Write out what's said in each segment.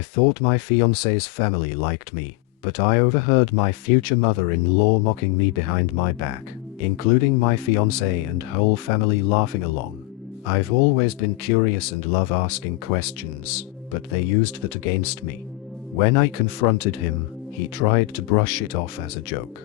I thought my fiancé's family liked me, but I overheard my future mother-in-law mocking me behind my back, including my fiancé and whole family laughing along. I've always been curious and love asking questions, but they used that against me. When I confronted him, he tried to brush it off as a joke.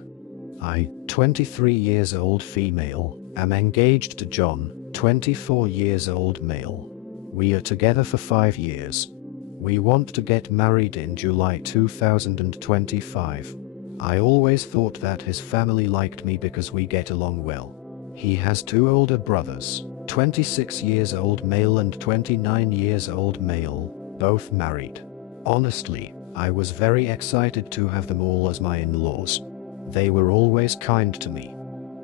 I, 23 years old female, am engaged to John, 24 years old male. We are together for 5 years. We want to get married in July 2025. I always thought that his family liked me because we get along well. He has 2 older brothers, 26 years old male and 29 years old male, both married. Honestly, I was very excited to have them all as my in-laws. They were always kind to me.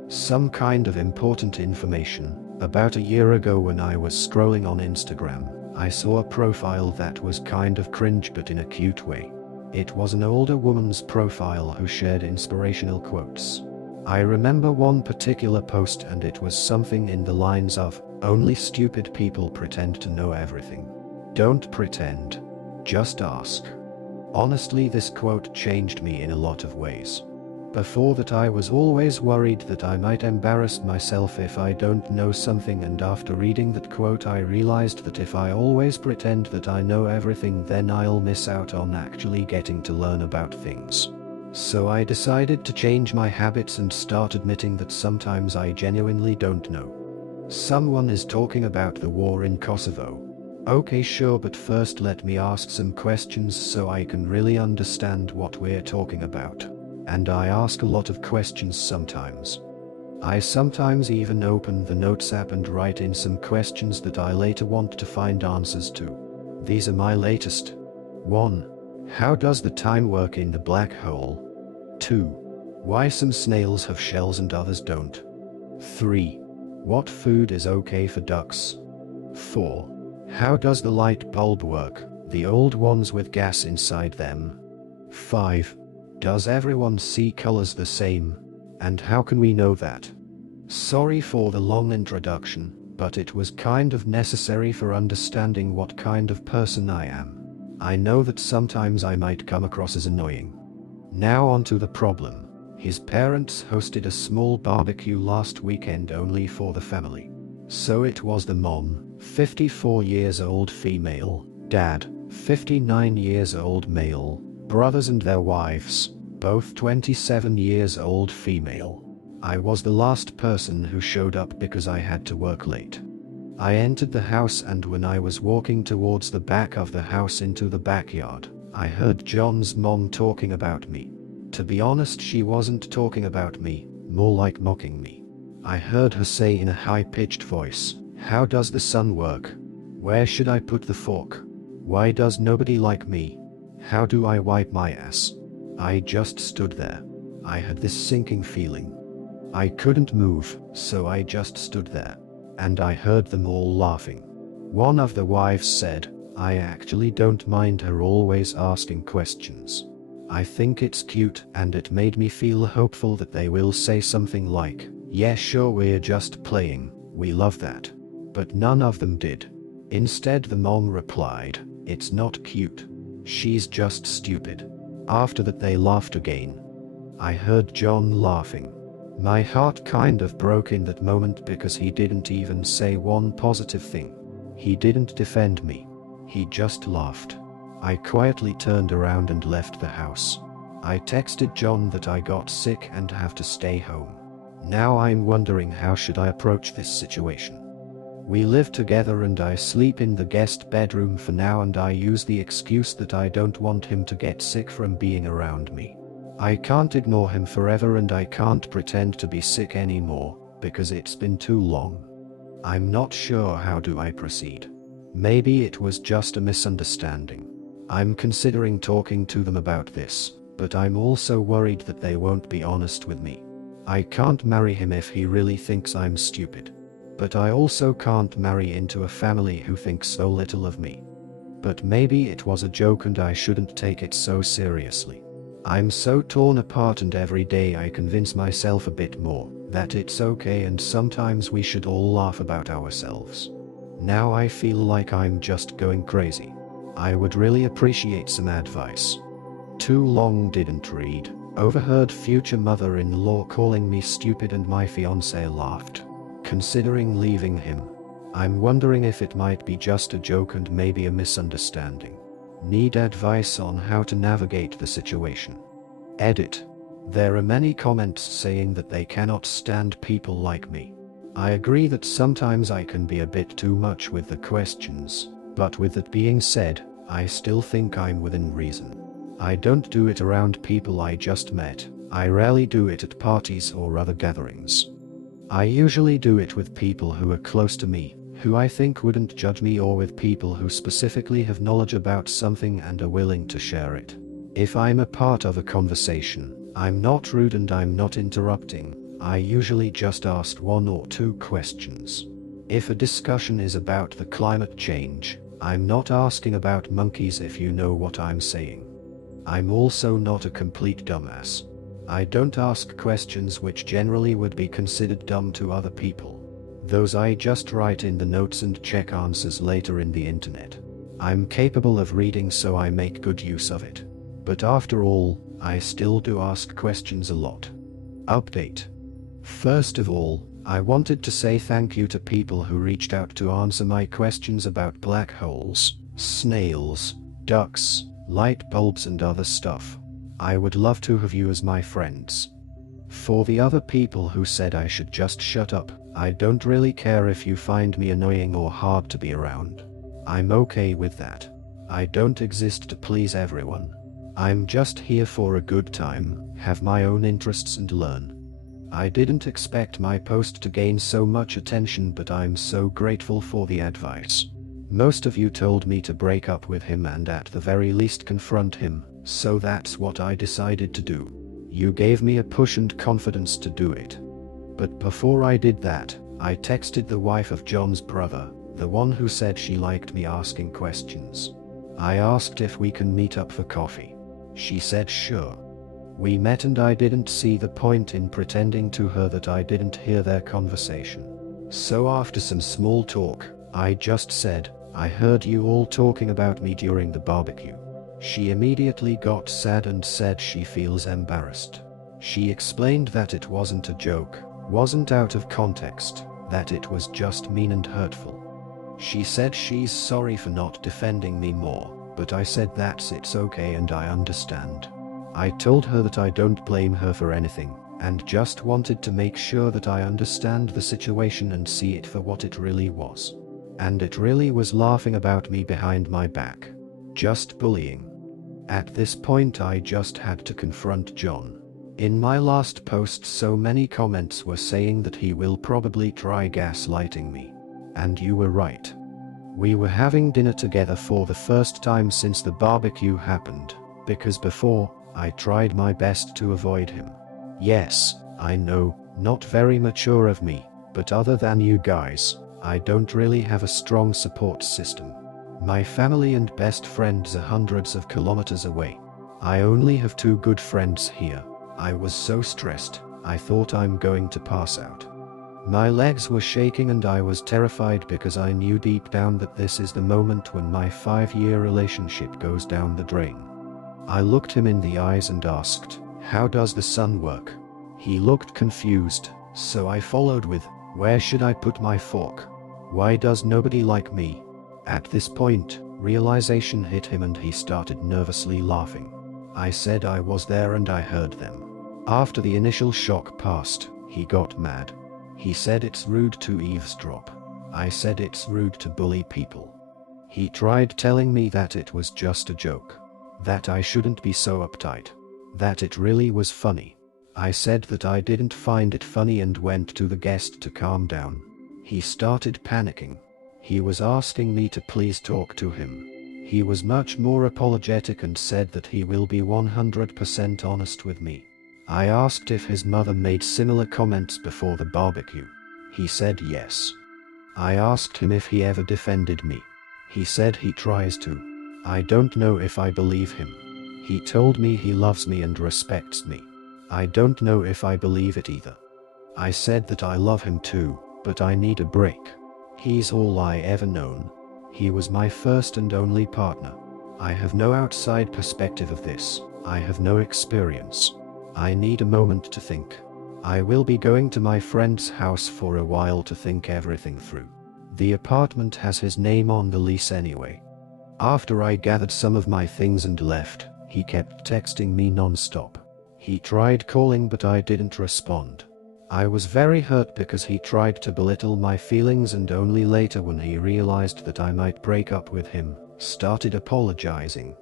Some kind of important information. About a year ago when I was scrolling on Instagram, I saw a profile that was kind of cringe but in a cute way. It was an older woman's profile who shared inspirational quotes. I remember one particular post and it was something in the lines of, "Only stupid people pretend to know everything. Don't pretend. Just ask." Honestly, this quote changed me in a lot of ways. Before that I was always worried that I might embarrass myself if I don't know something, and after reading that quote I realized that if I always pretend that I know everything then I'll miss out on actually getting to learn about things. So I decided to change my habits and start admitting that sometimes I genuinely don't know. Someone is talking about the war in Kosovo. Okay, sure, but first let me ask some questions so I can really understand what we're talking about. And I ask a lot of questions sometimes. I sometimes even open the Notes app and write in some questions that I later want to find answers to. These are my latest. 1. How does the time work in the black hole? 2. Why some snails have shells and others don't? 3. What food is okay for ducks? 4. How does the light bulb work, the old ones with gas inside them? 5. Does everyone see colors the same? And how can we know that? Sorry for the long introduction, but it was kind of necessary for understanding what kind of person I am. I know that sometimes I might come across as annoying. Now on to the problem. His parents hosted a small barbecue last weekend only for the family. So it was the mom, 54 years old female, dad, 59 years old male, brothers and their wives, both 27 years old female. I was the last person who showed up because I had to work late. I entered the house, and when I was walking towards the back of the house into the backyard, I heard John's mom talking about me. To be honest, she wasn't talking about me, more like mocking me. I heard her say in a high-pitched voice, "How does the sun work? Where should I put the fork? Why does nobody like me? How do I wipe my ass?" I just stood there. I had this sinking feeling. I couldn't move, so I just stood there. And I heard them all laughing. One of the wives said, "I actually don't mind her always asking questions. I think it's cute," and it made me feel hopeful that they will say something like, "Yeah, sure, we're just playing, we love that." But none of them did. Instead, the mom replied, "It's not cute. She's just stupid." After that they laughed again. I heard John laughing. My heart kind of broke in that moment because he didn't even say one positive thing. He didn't defend me. He just laughed. I quietly turned around and left the house. I texted John that I got sick and have to stay home. Now I'm wondering, how should I approach this situation? We live together and I sleep in the guest bedroom for now, and I use the excuse that I don't want him to get sick from being around me. I can't ignore him forever, and I can't pretend to be sick anymore, because it's been too long. I'm not sure how do I proceed. Maybe it was just a misunderstanding. I'm considering talking to them about this, but I'm also worried that they won't be honest with me. I can't marry him if he really thinks I'm stupid. But I also can't marry into a family who thinks so little of me. But maybe it was a joke and I shouldn't take it so seriously. I'm so torn apart, and every day I convince myself a bit more that it's okay and sometimes we should all laugh about ourselves. Now I feel like I'm just going crazy. I would really appreciate some advice. Too long didn't read. Overheard future mother-in-law calling me stupid and my fiancé laughed. Considering leaving him. I'm wondering if it might be just a joke and maybe a misunderstanding. Need advice on how to navigate the situation. Edit. There are many comments saying that they cannot stand people like me. I agree that sometimes I can be a bit too much with the questions, but with that being said, I still think I'm within reason. I don't do it around people I just met. I rarely do it at parties or other gatherings. I usually do it with people who are close to me, who I think wouldn't judge me, or with people who specifically have knowledge about something and are willing to share it. If I'm a part of a conversation, I'm not rude and I'm not interrupting. I usually just ask 1 or 2 questions. If a discussion is about the climate change, I'm not asking about monkeys, if you know what I'm saying. I'm also not a complete dumbass. I don't ask questions which generally would be considered dumb to other people. Those I just write in the notes and check answers later in the internet. I'm capable of reading, so I make good use of it. But after all, I still do ask questions a lot. Update. First of all, I wanted to say thank you to people who reached out to answer my questions about black holes, snails, ducks, light bulbs and other stuff. I would love to have you as my friends. For the other people who said I should just shut up, I don't really care if you find me annoying or hard to be around. I'm okay with that. I don't exist to please everyone. I'm just here for a good time, have my own interests and learn. I didn't expect my post to gain so much attention, but I'm so grateful for the advice. Most of you told me to break up with him and at the very least confront him, so that's what I decided to do. You gave me a push and confidence to do it. But before I did that, I texted the wife of John's brother, the one who said she liked me asking questions. I asked if we can meet up for coffee. She said sure. We met and I didn't see the point in pretending to her that I didn't hear their conversation. So after some small talk, I just said, I heard you all talking about me during the barbecue. She immediately got sad and said she feels embarrassed. She explained that it wasn't a joke, wasn't out of context, that it was just mean and hurtful. She said she's sorry for not defending me more, but I said it's okay and I understand. I told her that I don't blame her for anything, and just wanted to make sure that I understand the situation and see it for what it really was. And it really was laughing about me behind my back. Just bullying. At this point I just had to confront John. In my last post so many comments were saying that he will probably try gaslighting me. And you were right. We were having dinner together for the first time since the barbecue happened, because before, I tried my best to avoid him. Yes, I know, not very mature of me, but other than you guys, I don't really have a strong support system. My family and best friends are hundreds of kilometers away. I only have 2 good friends here. I was so stressed, I thought I'm going to pass out. My legs were shaking and I was terrified because I knew deep down that this is the moment when my 5-year relationship goes down the drain. I looked him in the eyes and asked, how does the sun work? He looked confused, so I followed with, where should I put my fork? Why does nobody like me? At this point, realization hit him and he started nervously laughing. I said I was there and I heard them. After the initial shock passed, he got mad. He said it's rude to eavesdrop. I said it's rude to bully people. He tried telling me that it was just a joke. That I shouldn't be so uptight. That it really was funny. I said that I didn't find it funny and went to the guest to calm down. He started panicking. He was asking me to please talk to him. He was much more apologetic and said that he will be 100% honest with me. I asked if his mother made similar comments before the barbecue. He said yes. I asked him if he ever defended me. He said he tries to. I don't know if I believe him. He told me he loves me and respects me. I don't know if I believe it either. I said that I love him too, but I need a break. He's all I ever known. He was my first and only partner. I have no outside perspective of this. I have no experience. I need a moment to think. I will be going to my friend's house for a while to think everything through. The apartment has his name on the lease anyway. After I gathered some of my things and left, he kept texting me non-stop. He tried calling but I didn't respond. I was very hurt because he tried to belittle my feelings, and only later, when he realized that I might break up with him, started apologizing.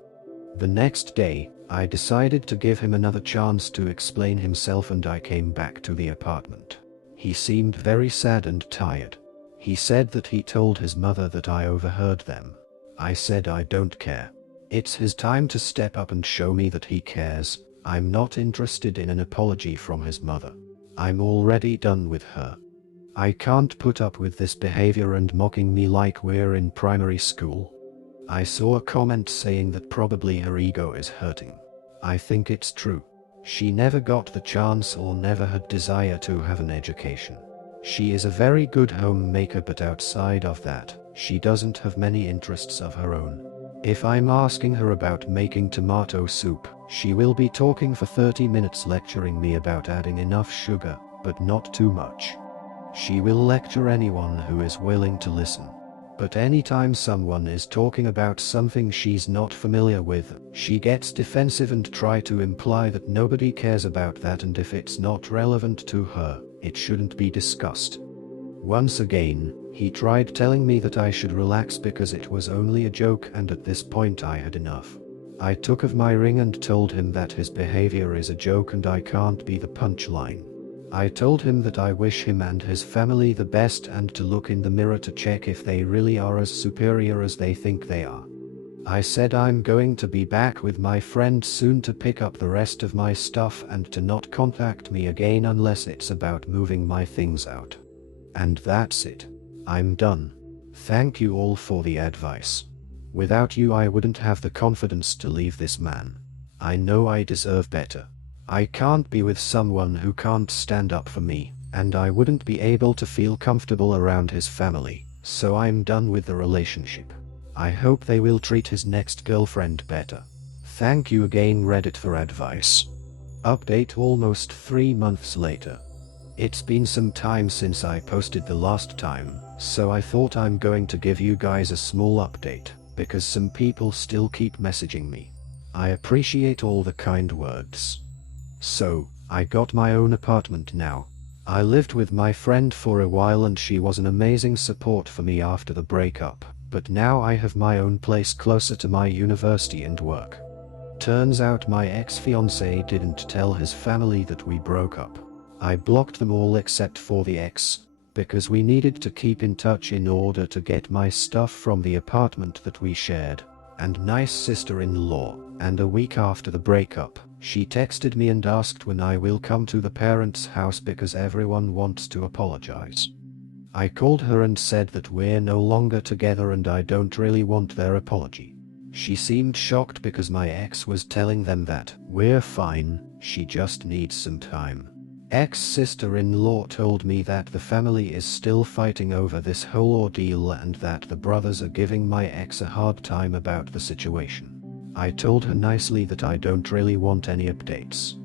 The next day, I decided to give him another chance to explain himself, and I came back to the apartment. He seemed very sad and tired. He said that he told his mother that I overheard them. I said I don't care. It's his time to step up and show me that he cares. I'm not interested in an apology from his mother. I'm already done with her. I can't put up with this behavior and mocking me like we're in primary school. I saw a comment saying that probably her ego is hurting. I think it's true. She never got the chance or never had desire to have an education. She is a very good homemaker, but outside of that, she doesn't have many interests of her own. If I'm asking her about making tomato soup, she will be talking for 30 minutes lecturing me about adding enough sugar, but not too much. She will lecture anyone who is willing to listen. But anytime someone is talking about something she's not familiar with, she gets defensive and try to imply that nobody cares about that, and if it's not relevant to her, it shouldn't be discussed. Once again, he tried telling me that I should relax because it was only a joke, and at this point I had enough. I took off my ring and told him that his behavior is a joke and I can't be the punchline. I told him that I wish him and his family the best and to look in the mirror to check if they really are as superior as they think they are. I said I'm going to be back with my friend soon to pick up the rest of my stuff and to not contact me again unless it's about moving my things out. And that's it. I'm done. Thank you all for the advice. Without you I wouldn't have the confidence to leave this man. I know I deserve better. I can't be with someone who can't stand up for me, and I wouldn't be able to feel comfortable around his family, so I'm done with the relationship. I hope they will treat his next girlfriend better. Thank you again Reddit for advice. Update almost 3 months later. It's been some time since I posted the last time, so I thought I'm going to give you guys a small update, because some people still keep messaging me. I appreciate all the kind words. So, I got my own apartment now. I lived with my friend for a while and she was an amazing support for me after the breakup, but now I have my own place closer to my university and work. Turns out my ex-fiancé didn't tell his family that we broke up. I blocked them all except for the ex, because we needed to keep in touch in order to get my stuff from the apartment that we shared. And nice sister-in-law, and a week after the breakup, she texted me and asked when I will come to the parents' house because everyone wants to apologize. I called her and said that we're no longer together and I don't really want their apology. She seemed shocked because my ex was telling them that we're fine, she just needs some time. Ex-sister-in-law told me that the family is still fighting over this whole ordeal and that the brothers are giving my ex a hard time about the situation. I told her nicely that I don't really want any updates.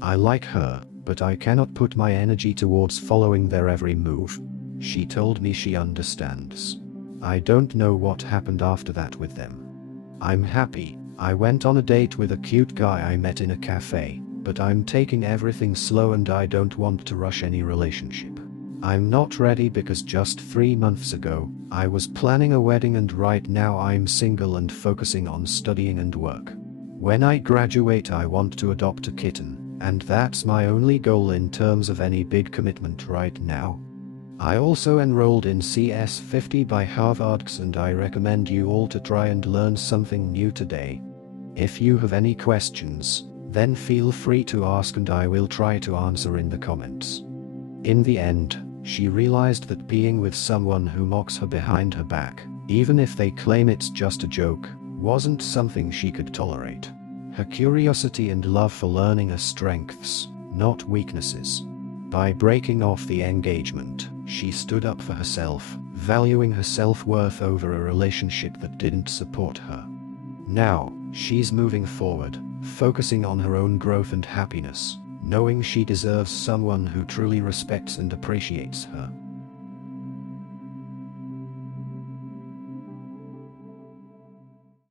I like her, but I cannot put my energy towards following their every move. She told me she understands. I don't know what happened after that with them. I'm happy. I went on a date with a cute guy I met in a cafe, but I'm taking everything slow and I don't want to rush any relationship. I'm not ready because just 3 months ago, I was planning a wedding and right now I'm single and focusing on studying and work. When I graduate I want to adopt a kitten, and that's my only goal in terms of any big commitment right now. I also enrolled in CS50 by Harvard and I recommend you all to try and learn something new today. If you have any questions, then feel free to ask and I will try to answer in the comments. In the end, she realized that being with someone who mocks her behind her back, even if they claim it's just a joke, wasn't something she could tolerate. Her curiosity and love for learning are strengths, not weaknesses. By breaking off the engagement, she stood up for herself, valuing her self-worth over a relationship that didn't support her. Now, she's moving forward, focusing on her own growth and happiness, knowing she deserves someone who truly respects and appreciates her.